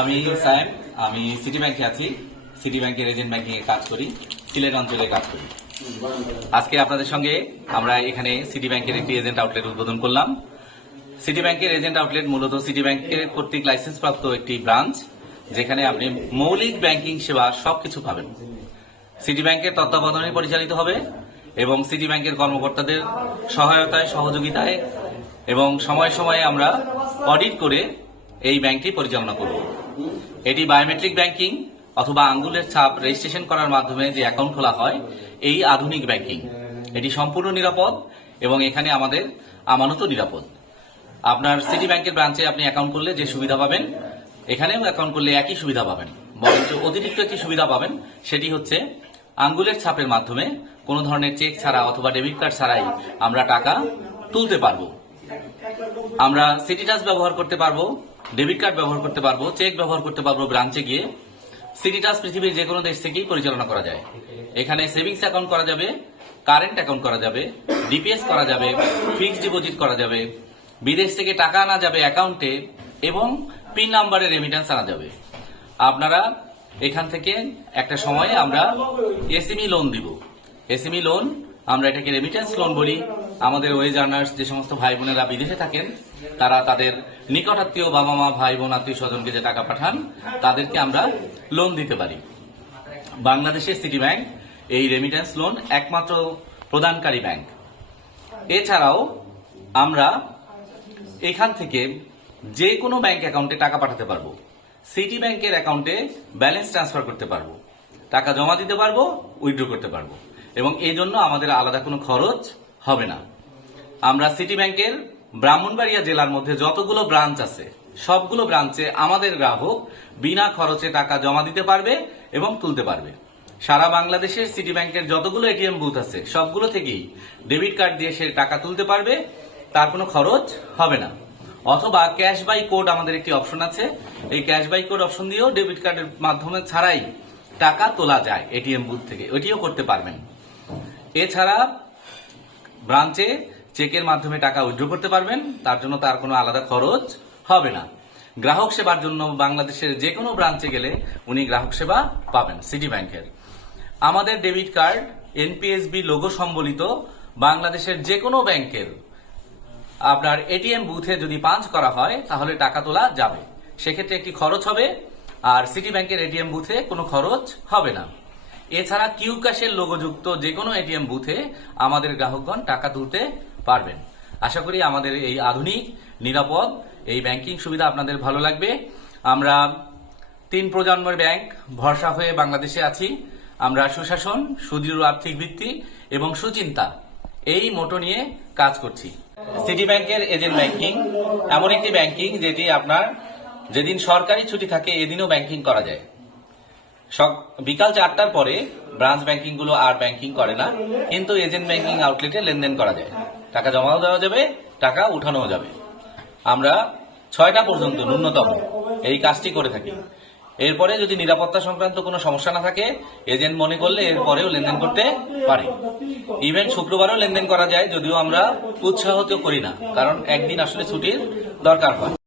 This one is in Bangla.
আমি সায়েম, আমি সিটি ব্যাংকে আছি। সিটি ব্যাংকের এজেন্ট ব্যাংকিং এ কাজ করি, সিলেট অঞ্চলে কাজ করি। আজকে আপনাদের সঙ্গে আমরা এখানে সিটি ব্যাংকের একটি এজেন্ট আউটলেট উদ্বোধন করলাম। সিটি ব্যাংকের এজেন্ট আউটলেট মূলত সিটি ব্যাংকের কর্তৃক লাইসেন্স প্রাপ্ত একটি ব্রাঞ্চ, যেখানে আপনি মৌলিক ব্যাংকিং সেবা সবকিছু পাবেন। সিটি ব্যাংকের তত্ত্বাবধানে পরিচালিত হবে এবং সিটি ব্যাংকের কর্মকর্তাদের সহায়তায়, সহযোগিতায় এবং সময়ে সময়ে আমরা অডিট করে এই ব্যাংকটি পরিচালনা করব। এটি বায়োমেট্রিক ব্যাংকিং অথবা আঙ্গুলের ছাপ রেজিস্ট্রেশন করার মাধ্যমে যে অ্যাকাউন্ট খোলা হয়, এই আধুনিক ব্যাংকিং। এটি সম্পূর্ণ নিরাপদ এবং এখানে আমাদের আমানতও নিরাপদ। আপনার সিটি ব্যাংকের ব্রাঞ্চে আপনি অ্যাকাউন্ট করলে যে সুবিধা পাবেন, এখানেও অ্যাকাউন্ট করলে একই সুবিধা পাবেন, বরঞ্চ অতিরিক্ত একটি সুবিধা পাবেন। সেটি হচ্ছে আঙ্গুলের ছাপের মাধ্যমে কোনো ধরনের চেক ছাড়া অথবা ডেবিট কার্ড ছাড়াই আমরা টাকা তুলতে পারবো। আমরা সিটি টাচ ব্যবহার করতে পারবো, ডেবিট কার্ড ব্যবহার করতে পারবো, চেক ব্যবহার করতে পারবো ব্রাঞ্চে গিয়ে। সিটি টাচ পৃথিবীর যে কোনো দেশ থেকেই পরিচালনা করা যায়। এখানে সেভিংস অ্যাকাউন্ট করা যাবে, কারেন্ট অ্যাকাউন্ট করা যাবে, ডিপিএস করা যাবে, ফিক্সড ডিপোজিট করা যাবে, বিদেশ থেকে টাকা আনা যাবে অ্যাকাউন্টে এবং পিন নাম্বারে রেমিটেন্স আনা যাবে। আপনারা এখান থেকে একটা সময়ে আমরা এসএমই লোন দিব। এসএমই লোন, আমরা এটাকে রেমিটেন্স লোন বলি। আমাদের ওয়েজ আর্নার্স যে সমস্ত ভাই বোনেরা বিদেশে থাকেন, তারা তাদের নিকটাত্মীয় বাবা মা, ভাই বোন, আত্মীয় স্বজনকে যে টাকা পাঠান, তাদেরকে আমরা লোন দিতে পারি। বাংলাদেশের সিটি ব্যাংক এই রেমিটেন্স লোন একমাত্র প্রদানকারী ব্যাংক। এছাড়াও আমরা এখান থেকে যে কোনো ব্যাংক অ্যাকাউন্টে টাকা পাঠাতে পারবো। সিটি ব্যাংকের অ্যাকাউন্টে ব্যালেন্স ট্রান্সফার করতে পারবো, টাকা জমা দিতে পারবো, উইথড্র করতে পারবো এবং এই জন্য আমাদের আলাদা কোনো খরচ হবে না। আমরা সিটি ব্যাংকের ব্রাহ্মণবাড়িয়া জেলার মধ্যে যতগুলো ব্রাঞ্চ আছে, সবগুলো ব্রাঞ্চে আমাদের গ্রাহক বিনা খরচে টাকা জমা দিতে পারবে এবং তুলতে পারবে। সারা বাংলাদেশের সিটি ব্যাংকের যতগুলো এটিএম বুথ আছে, সবগুলো থেকেই ডেবিট কার্ড দিয়ে সে টাকা তুলতে পারবে, তার কোনো খরচ হবে না। অথবা ক্যাশ বাই কোড, আমাদের একটি অপশন আছে, এই ক্যাশ বাই কোড অপশন দিয়েও ডেবিট কার্ডের মাধ্যমে ছাড়াই টাকা তোলা যায় এটিএম বুথ থেকে, ওইটিও করতে পারবেন। এছাড়া ব্রাঞ্চে চেকের মাধ্যমে টাকা উইথড্র করতে পারবেন, তার জন্য তার কোনো আলাদা খরচ হবে না। গ্রাহক সেবার জন্য বাংলাদেশের যে কোনো ব্রাঞ্চে গেলে উনি গ্রাহক সেবা পাবেন সিটি ব্যাংকের। আমাদের ডেবিট কার্ড এনপিএসবি লোগো সম্বলিত বাংলাদেশের যে কোনো ব্যাংকের আপনার এটিএম বুথে যদি পাঞ্চ করা হয়, তাহলে টাকা তোলা যাবে। সেক্ষেত্রে একটি খরচ হবে, আর সিটি ব্যাংকের এটিএম বুথে কোনো খরচ হবে না। এছাড়া কিউ ক্যাশের লোগোযুক্ত যে কোনো এটিএম বুথে আমাদের গ্রাহকগণ টাকা তুলতে পারবেন। আশা করি আমাদের এই আধুনিক, নিরাপদ এই ব্যাংকিং সুবিধা আপনাদের ভালো লাগবে। আমরা 3 প্রজন্মের ব্যাংক, ভরসা হয়ে বাংলাদেশে আছি। আমরা সুশাসন, সুদৃঢ় আর্থিক ভিত্তি এবং সুচিন্তা, এই মোটো নিয়ে কাজ করছি। সিটি ব্যাংকের এজেন্ট ব্যাংকিং এমন একটি ব্যাংকিং যেটি আপনার যেদিন সরকারি ছুটি থাকে এদিনও ব্যাংকিং করা যায়। বিকাল 4টার পরে ব্রাঞ্চ ব্যাংকিং গুলো আর ব্যাংকিং করে না, কিন্তু এজেন্ট ব্যাংকিং আউটলেটে লেনদেন করা যায়, টাকা জমাও দেওয়া যাবে, টাকা উঠানোও যাবে। আমরা 6টা পর্যন্ত ন্যূনতম এই কাজটি করে থাকি। এরপরে যদি নিরাপত্তা সংক্রান্ত কোনো সমস্যা না থাকে, এজেন্ট মনে করলে এরপরেও লেনদেন করতে পারে। ইভেন শুক্রবারও লেনদেন করা যায়, যদিও আমরা উৎসাহিত করি না, কারণ একদিন আসলে ছুটির দরকার হয়।